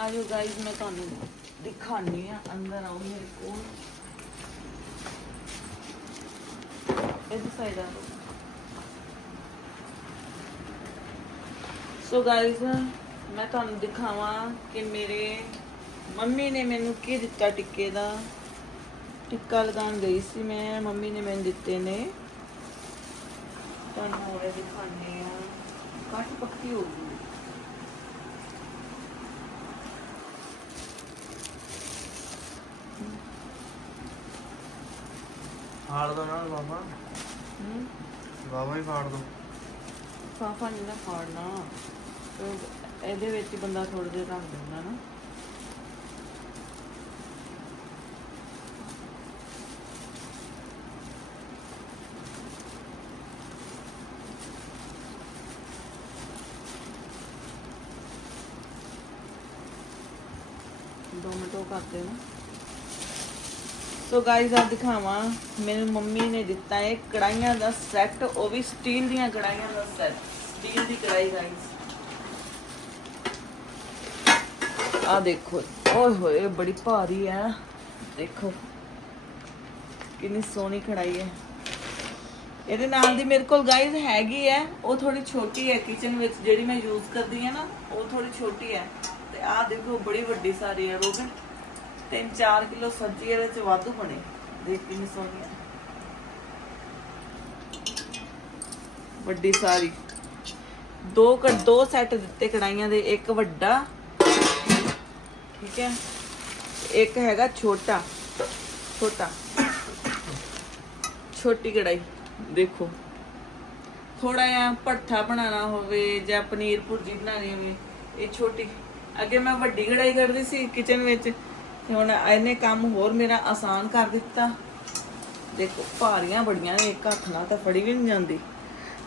ਆਜੋ ਗਾਇਜ਼ ਮੈਂ ਤੁਹਾਨੂੰ ਦਿਖਾਣੀ ਆ ਅੰਦਰ ਆਓ ਮੇਰੇ ਕੋਲ। ਇਹਦੀ ਸਾਈਡ ਆ ਸੋ ਗਾਇਜ਼ ਮੈਂ ਤੁਹਾਨੂੰ ਦਿਖਾਵਾਂ ਕਿ ਮੇਰੇ ਮੰਮੀ ਨੇ ਮੈਨੂੰ ਕੀ ਦਿੱਤਾ ਟਿੱਕੇ ਦਾ। ਟਿੱਕਾ ਲਗਾਉਣ ਗਈ ਸੀ ਮੈਂ, ਮੰਮੀ ਨੇ ਮੈਨੂੰ ਦਿੱਤੇ ਨੇ। ਤੁਹਾਨੂੰ ਹੋਰ ਦਿਖਾਣੇ ਆ ਕੱਟ ਪੱਕੀ ਹੋ ਗਈ। ਫਾੜ ਦੋ ਨਾ ਬਾਬਾ ਹੂੰ। ਬਾਬਾ ਹੀ ਫਾੜ ਦੋ। ਸਾਫਾ ਨਹੀਂ ਨਾ ਫਾੜਨਾ। ਤੇ ਇਹਦੇ ਵਿੱਚ ਬੰਦਾ ਥੋੜੀ ਦੇਰ ਰੱਖ ਦਿੰਦਾ ਨਾ। ਦੋ ਮਿੰਟ ਉਹ ਕਰਦੇ ਨਾ। ਸੋ ਗਾਇਜ਼ ਆ ਦਿਖਾਵਾਂ। ਮੈਨੂੰ ਮੰਮੀ ਨੇ ਦਿੱਤਾ ਹੈ ਕੜਾਈਆਂ ਦਾ ਸੈੱਟ ਉਹ ਵੀ ਸਟੀਲ ਦੀਆਂ ਕੜਾਈਆਂ ਦਾ ਸੈੱਟ ਸਟੀਲ ਦੀ ਕੜਾਈ ਗਾਇਜ਼ ਆ ਦੇਖੋ, ਓਏ ਹੋਏ, ਬੜੀ ਭਾਰੀ ਹੈ ਦੇਖੋ, ਕਿੰਨੀ ਸੋਹਣੀ ਕੜਾਈ ਹੈ ਇਹਦੇ ਨਾਲ ਦੀ ਮੇਰੇ ਕੋਲ ਗਾਇਜ਼ ਹੈਗੀ ਹੈ ਉਹ ਥੋੜੀ ਛੋਟੀ ਹੈ ਕਿਚਨ ਵਿੱਚ ਜਿਹੜੀ ਮੈਂ ਯੂਜ਼ ਕਰਦੀ ਹਾਂ ਨਾ, ਉਹ ਥੋੜੀ ਛੋਟੀ ਹੈ ਤੇ ਆਹ ਦੇਖੋ, ਬੜੀ ਵੱਡੀ ਸਾਰੀ ਹੈ ਰੋਗਨ। 3-4 ਕਿਲੋ ਸਬਜ਼ੀ ਇਹਦੇ ਚ ਵਾਧੂ ਬਣੇ ਦੇਖ ਕਿੰਨੀ ਸੋਹਣੀ ਹੈ ਵੱਡੀ ਸਾਰੀ। ਦੋ ਕ, ਦੋ ਸੈੱਟ ਦਿੱਤੇ ਕੜਾਈਆਂ ਦੇ, ਇੱਕ ਵੱਡਾ, ਠੀਕ ਹੈ, ਇੱਕ ਹੈਗਾ ਛੋਟਾ ਛੋਟਾ, ਛੋਟੀ ਕੜਾਈ ਦੇਖੋ। ਥੋੜਾ ਜਿਹਾ ਪੜਥਾ ਬਣਾਉਣਾ ਹੋਵੇ ਜਾਂ ਪਨੀਰ ਭੁਰਜੀ ਬਣਾਉਣੀ ਹੋਵੇ, ਇਹ ਛੋਟੀ। ਅੱਗੇ ਮੈਂ ਵੱਡੀ ਕੜਾਈ ਕਰਦੀ ਸੀ ਕਿਚਨ ਵਿੱਚ ਤੇ ਹੁਣ ਇਹਨੇ ਕੰਮ ਹੋਰ ਮੇਰਾ ਆਸਾਨ ਕਰ ਦਿੱਤਾ। ਦੇਖੋ, ਭਾਰੀਆਂ ਬੜੀਆਂ ਨੇ, ਇੱਕ ਹੱਥ ਨਾਲ ਤਾਂ ਫੜੀ ਵੀ ਨਹੀਂ ਜਾਂਦੀ।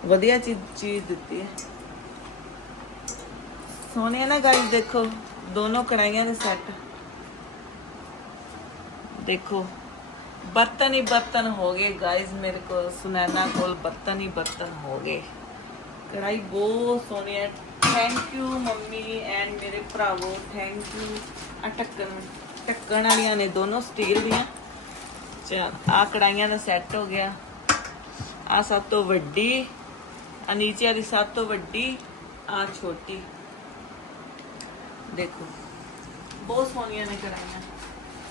ਵਧੀਆ ਚੀਜ਼ ਦਿੱਤੀ ਹੈ। ਸੋਹਣੇ ਨਾ ਗਾਇਸ ਦੇਖੋ, ਦੋਨੋਂ ਕੜਾਈਆਂ ਦੇ ਸੈੱਟ। ਦੇਖੋ, ਬਰਤਨ ਹੀ ਬਰਤਨ ਹੋ ਗਏ ਗਾਇਸ ਮੇਰੇ ਕੋਲ, ਸੁਨੈਨਾ ਕੋਲ ਬਰਤਨ ਹੀ ਬਰਤਨ ਹੋ ਗਏ। ਕੜਾਈ ਬਹੁਤ ਸੋਹਣੀ ਹੈ। ਥੈਂਕ ਯੂ ਮੰਮੀ ਐਂਡ ਮੇਰੇ ਭਰਾਵੋ ਥੈਂਕ ਯੂ ਆ ਢੱਕਣ ਵਾਲੀਆਂ ਨੇ, ਦੋਨੋਂ ਸਟੀਲ ਦੀਆਂ। ਚਲ ਆ ਕੜਾਈਆਂ ਦਾ ਸੈੱਟ ਹੋ ਗਿਆ। ਆ ਸਭ ਤੋਂ ਵੱਡੀ ਆ ਨੀਚੇ ਵਾਲੀ ਸਭ ਤੋਂ ਵੱਡੀ ਆ ਛੋਟੀ। ਦੇਖੋ, ਬਹੁਤ ਸੋਹਣੀਆਂ ਨੇ ਕੜਾਈਆਂ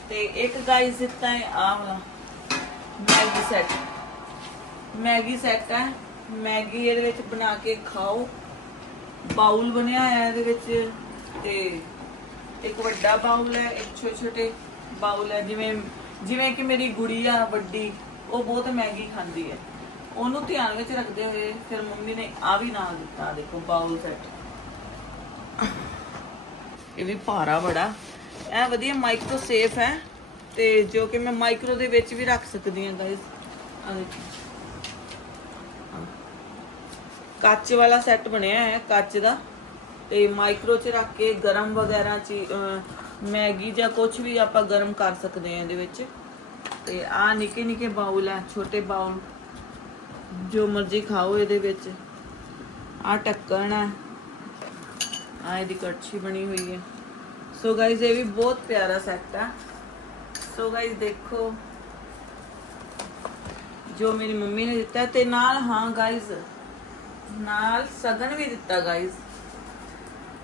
ਤੇ ਇੱਕ ਗਾਈਸ ਦਿੱਤਾ ਹੈ ਆ ਵਾਲਾ, ਮੈਗੀ ਸੈੱਟ ਮੈਗੀ ਸੈੱਟ ਹੈ। ਮੈਗੀ ਇਹਦੇ ਵਿੱਚ ਬਣਾ ਕੇ ਖਾਓ। ਬਾਉਲ ਬਣਿਆ ਹੋਇਆ ਇਹਦੇ ਵਿੱਚ ਤੇ ਇੱਕ ਵੱਡਾ ਬਾਉਲ ਹੈ, ਇੱਕ ਛੋਟੇ ਛੋਟੇ ਬਾਉਲ ਹੈ, ਜਿਵੇਂ ਜਿਵੇਂ ਕਿ ਮੇਰੀ ਗੁੜੀਆ ਵੱਡੀ, ਉਹ ਬਹੁਤ ਮੈਗੀ ਖਾਂਦੀ ਹੈ। ਉਹਨੂੰ ਧਿਆਨ ਵਿੱਚ ਰੱਖਦੇ ਹੋਏ ਫਿਰ ਮੰਮੀ ਨੇ ਆ ਵੀ ਨਾਲ ਦਿੱਤਾ, ਦੇਖੋ ਬਾਉਲ ਸੈੱਟ। ਇਹ ਵੀ ਭਾਰਾ ਬੜਾ। ਇਹ ਵਧੀਆ ਮਾਈਕਰੋ ਸੇਫ ਹੈ ਤੇ ਜੋ ਕਿ ਮੈਂ ਮਾਈਕਰੋ ਦੇ ਵਿੱਚ ਵੀ ਰੱਖ ਸਕਦੀ ਹਾਂ ਗਾਇਸ ਆ ਦੇਖੋ। ਕੱਚ ਵਾਲਾ ਸੈੱਟ ਬਣਿਆ ਹੈ ਕੱਚ ਦਾ। ਤੇ ਮਾਈਕਰੋ 'ਚ ਰੱਖ ਕੇ ਗਰਮ ਵਗੈਰਾ ਚੀ ਮੈਗੀ ਜਾਂ ਕੁਝ ਵੀ ਆਪਾਂ ਗਰਮ ਕਰ ਸਕਦੇ ਹਾਂ ਇਹਦੇ ਵਿੱਚ। ਤੇ ਆ ਨਿੱਕੇ ਨਿੱਕੇ ਬਾਉਲ ਆ, ਛੋਟੇ ਬਾਉਲ ਜੋ ਮਰਜ਼ੀ ਖਾਓ ਇਹਦੇ ਵਿੱਚ। ਆ ਢੱਕਣ ਆ। ਆ ਇਹਦੀ ਕੜਛੀ ਬਣੀ ਹੋਈ ਹੈ ਸੋ ਗਾਇਜ਼ ਇਹ ਵੀ ਬਹੁਤ ਪਿਆਰਾ ਸੈੱਟ ਆ। ਸੋ ਗਾਇਜ਼ ਦੇਖੋ। ਜੋ ਮੇਰੀ ਮੰਮੀ ਨੇ ਦਿੱਤਾ ਤੇ ਨਾਲ, ਹਾਂ ਗਾਇਜ਼ ਨਾਲ ਸਗਨ ਵੀ ਦਿੱਤਾ ਗਾਇਜ਼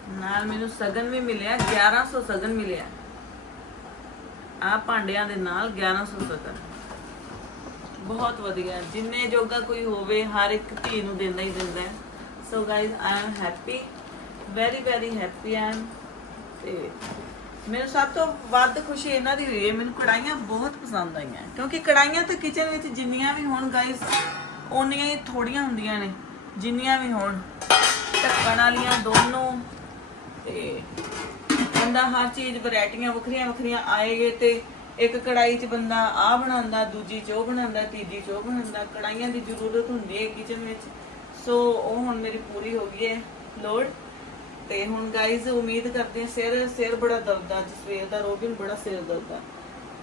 ਨਾਲ ਮੈਨੂੰ ਸਗਨ ਵੀ ਮਿਲਿਆ 1100 ਸਗਨ ਮਿਲਿਆ। ਆ ਭਾਂਡਿਆਂ ਦੇ ਨਾਲ 1100 ਸਗਨ। ਬਹੁਤ ਵਧੀਆ, ਜਿੰਨੇ ਜੋਗਾ ਕੋਈ ਹੋਵੇ, ਹਰ ਇੱਕ ਧੀ ਨੂੰ ਦਿੰਦਾ ਹੀ ਦਿੰਦਾ ਹੈ। So guys I am happy very very happy I am ਤੇ ਮੈਨੂੰ ਸਭ ਤੋਂ ਵੱਧ ਖੁਸ਼ੀ ਇਹਨਾਂ ਦੀ ਹੋਈ ਹੈ, ਮੈਨੂੰ ਕੜਾਈਆਂ ਬਹੁਤ ਪਸੰਦ ਆਈਆਂ। ਕਿਉਂਕਿ ਕੜਾਈਆਂ ਤਾਂ ਕਿਚਨ ਵਿੱਚ ਜਿੰਨੀਆਂ ਵੀ ਹੋਣ ਗਾਇਸ ਓਨੀਆਂ ਹੀ ਥੋੜੀਆਂ ਹੁੰਦੀਆਂ ਨੇ, ਜਿੰਨੀਆਂ ਵੀ ਹੋਣ। ਢੱਕਣ ਵਾਲੀਆਂ ਦੋਨੋਂ ਤੇ ਬੰਦਾ ਹਰ ਚੀਜ਼ ਵੈਰਾਈਟੀਆਂ ਵੱਖਰੀਆਂ ਵੱਖਰੀਆਂ ਆਏਗੇ ਤੇ ਇੱਕ ਕੜਾਈ 'ਚ ਬੰਦਾ ਆ ਬਣਾਉਂਦਾ, ਦੂਜੀ 'ਚ ਉਹ ਬਣਾਉਂਦਾ, ਤੀਜੀ 'ਚ ਉਹ ਬਣਾਉਂਦਾ ਕੜਾਈਆਂ ਦੀ ਜ਼ਰੂਰਤ ਹੁੰਦੀ ਹੈ ਕਿਚਨ ਵਿੱਚ। ਸੋ ਉਹ ਹੁਣ ਮੇਰੀ ਪੂਰੀ ਹੋ ਗਈ ਹੈ ਲੋੜ ਤੇ ਹੁਣ ਗਾਇਜ਼ ਉਮੀਦ ਕਰਦੇ ਹਾਂ ਸਿਰ ਸਿਰ ਬੜਾ ਦਰਦ ਆ, ਅੱਜ ਸਵੇਰ ਦਾ ਰੋਬਿਨ ਬੜਾ ਸਿਰ ਦਰਦ ਆ।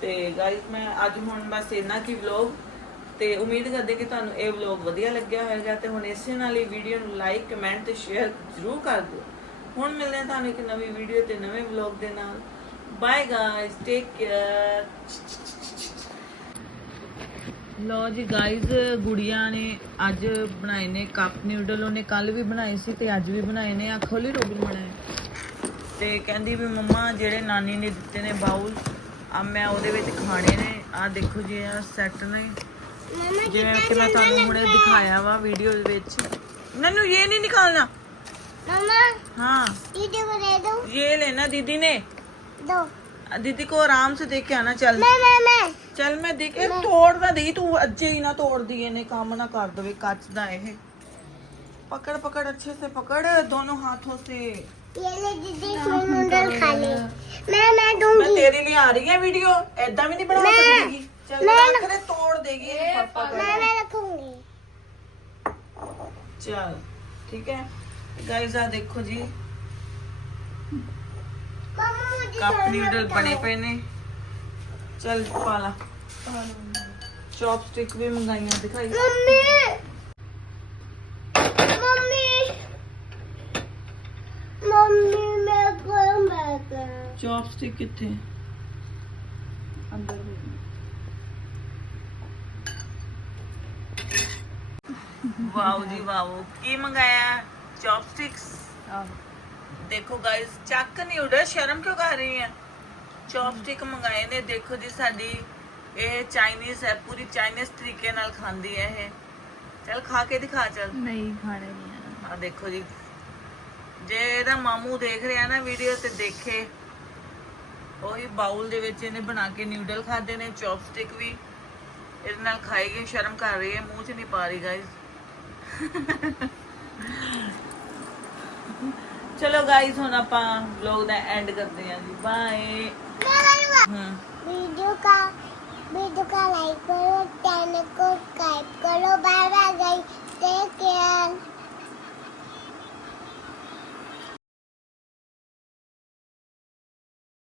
ਤੇ ਗਾਇਜ਼ ਮੈਂ ਅੱਜ ਹੁਣ ਬਸ ਇੰਨਾ ਕੀ ਵਲੌਗ ਤੇ ਉਮੀਦ ਕਰਦੇ ਕਿ ਤੁਹਾਨੂੰ ਇਹ ਵਲੌਗ ਵਧੀਆ ਲੱਗਿਆ ਹੋਵੇਗਾ। ਤੇ ਹੁਣ ਇਸੇ ਨਾਲ ਹੀ ਵੀਡੀਓ ਨੂੰ ਲਾਈਕ ਕਮੈਂਟ ਤੇ ਸ਼ੇਅਰ ਜ਼ਰੂਰ ਕਰ ਦਿਓ। ਹੁਣ ਮਿਲਦੇ ਹਾਂ ਤੁਹਾਨੂੰ ਇੱਕ ਨਵੀਂ ਵੀਡੀਓ ਤੇ ਨਵੇਂ ਵਲੌਗ ਦੇ ਨਾਲ। ਬਾਏ ਗਾਇਸ ਟੇਕ ਕੇਅਰ ਲੋ ਜੀ ਗਾਇਸ ਗੁੜੀਆਂ ਨੇ ਅੱਜ ਬਣਾਏ ਨੇ ਕੱਪ ਨਿਊਡਲ ਉਹਨੇ ਕੱਲ ਵੀ ਬਣਾਏ ਸੀ ਤੇ ਅੱਜ ਵੀ ਬਣਾਏ ਨੇ। ਆ ਖੋਲੀ ਰੋਬਿਨ ਬਣਾਏ ਤੇ ਕਹਿੰਦੀ ਵੀ ਮੰਮਾ ਜਿਹੜੇ ਨਾਨੀ ਨੇ ਦਿੱਤੇ ਨੇ ਬਾਊਲ ਆ ਮੈਂ ਉਹਦੇ ਵਿੱਚ ਖਾਣੇ ਨੇ। ਆ ਦੇਖੋ ਜੀ ਇਹ ਸੈੱਟ ਨੇ। ਜਿਵੇਂ ਕਿ ਮੈਂ ਤੁਹਾਨੂੰ ਹੁਣੇ ਦਿਖਾਇਆ ਵਾ ਵੀਡੀਓ ਦੇ ਵਿੱਚ। ਮੈਨੂੰ ਇਹ ਨਹੀਂ ਨਿਕਾਲਣਾ। हाँ। दीदी ये लेना दीदी ने। दो। दीदी को आराम से देख के आना चल। मैं मैं मैं। चल मैं देख मैं। तोड़ ना दी तू अज्जे ही ना तोड़ दिए ने काम ना कर दो कच ना पकड़ पकड़ अच्छे से पकड़ दोनों हाथों से। ये ले दीदी हाँ, हाँ, नूडल हाँ। खा ले। मैं मैं दूँगी। मैं तेरे लिए आ रही है वीडियो ऐदा भी नहीं बना सकती। चल मैं तेरे तोड़ देगी मैं मैं रखूँगी। चल ठीक है? ਗਾਇਸ ਆ ਦੇਖੋ ਜੀ ਕੱਪ ਨੂਡਲ ਬਣੇ ਪਏ ਨੇ ਚਲ ਪਾ ਲਾ ਚੌਪਸਟਿਕ ਵੀ ਮੰਗਾਈਆਂ ਦਿਖਾਈ ਮੰਮੀ ਮੰਮੀ ਮੰਮੀ ਮੈਂ ਕੋਲ ਮੈਂ ਚੌਪਸਟਿਕ ਕਿੱਥੇ ਅੰਦਰ ਵਾਓ ਜੀ ਵਾਓ ਕੀ ਮੰਗਾਇਆ ਚੌਪਸਟਿਕਸ ਦੇਖੋ ਗਾਇਸ ਚੱਕ ਨਹੀਂ ਉੜਾ ਸ਼ਰਮ ਕਿਉਂ ਕਰ ਰਹੀ ਹੈ? ਚੌਪਸਟਿਕ ਮੰਗਾਏ ਨੇ ਦੇਖੋ ਜੀ ਸਾਡੀ ਇਹ ਚਾਈਨੀਜ਼ ਹੈ ਪੂਰੀ ਚਾਈਨੀਜ਼ ਤਰੀਕੇ ਨਾਲ ਖਾਂਦੀ ਹੈ ਇਹ। ਚਲ ਖਾ ਕੇ ਦਿਖਾ ਚਲ। ਨਹੀਂ ਖਾਣੇ ਨਹੀਂ ਆ। ਦੇਖੋ ਜੀ। ਜੇ ਇਹਦਾ ਮਾਮੂ ਦੇਖ ਰਿਹਾ ਨਾ ਵੀਡੀਓ ਤੇ ਦੇਖੇ ਉਹੀ ਬਾਉਲ ਦੇ ਵਿੱਚ ਇਹਨੇ ਬਣਾ ਕੇ ਨਿਊਡਲ ਖਾਦੇ ਨੇ ਚੌਪਸਟਿਕ ਵੀ। ਇਹਦੇ ਨਾਲ ਖਾਏਗੀ ਸ਼ਰਮ ਕਰ ਰਹੀ ਹੈ ਮੂੰਹ 'ਚ ਨਹੀਂ ਪਾ ਰਹੀ ਗਾਇਸ ਚਲੋ ਗਾਇਸ ਹੁਣ ਆਪਾਂ ਵਲੌਗ ਦਾ ਐਂਡ ਕਰਦੇ ਆਂ ਜੀ ਬਾਏ ਹਮ वीडियो का वीडियो का लाइक करो चैनल को सब्सक्राइब करो bye bye guys take care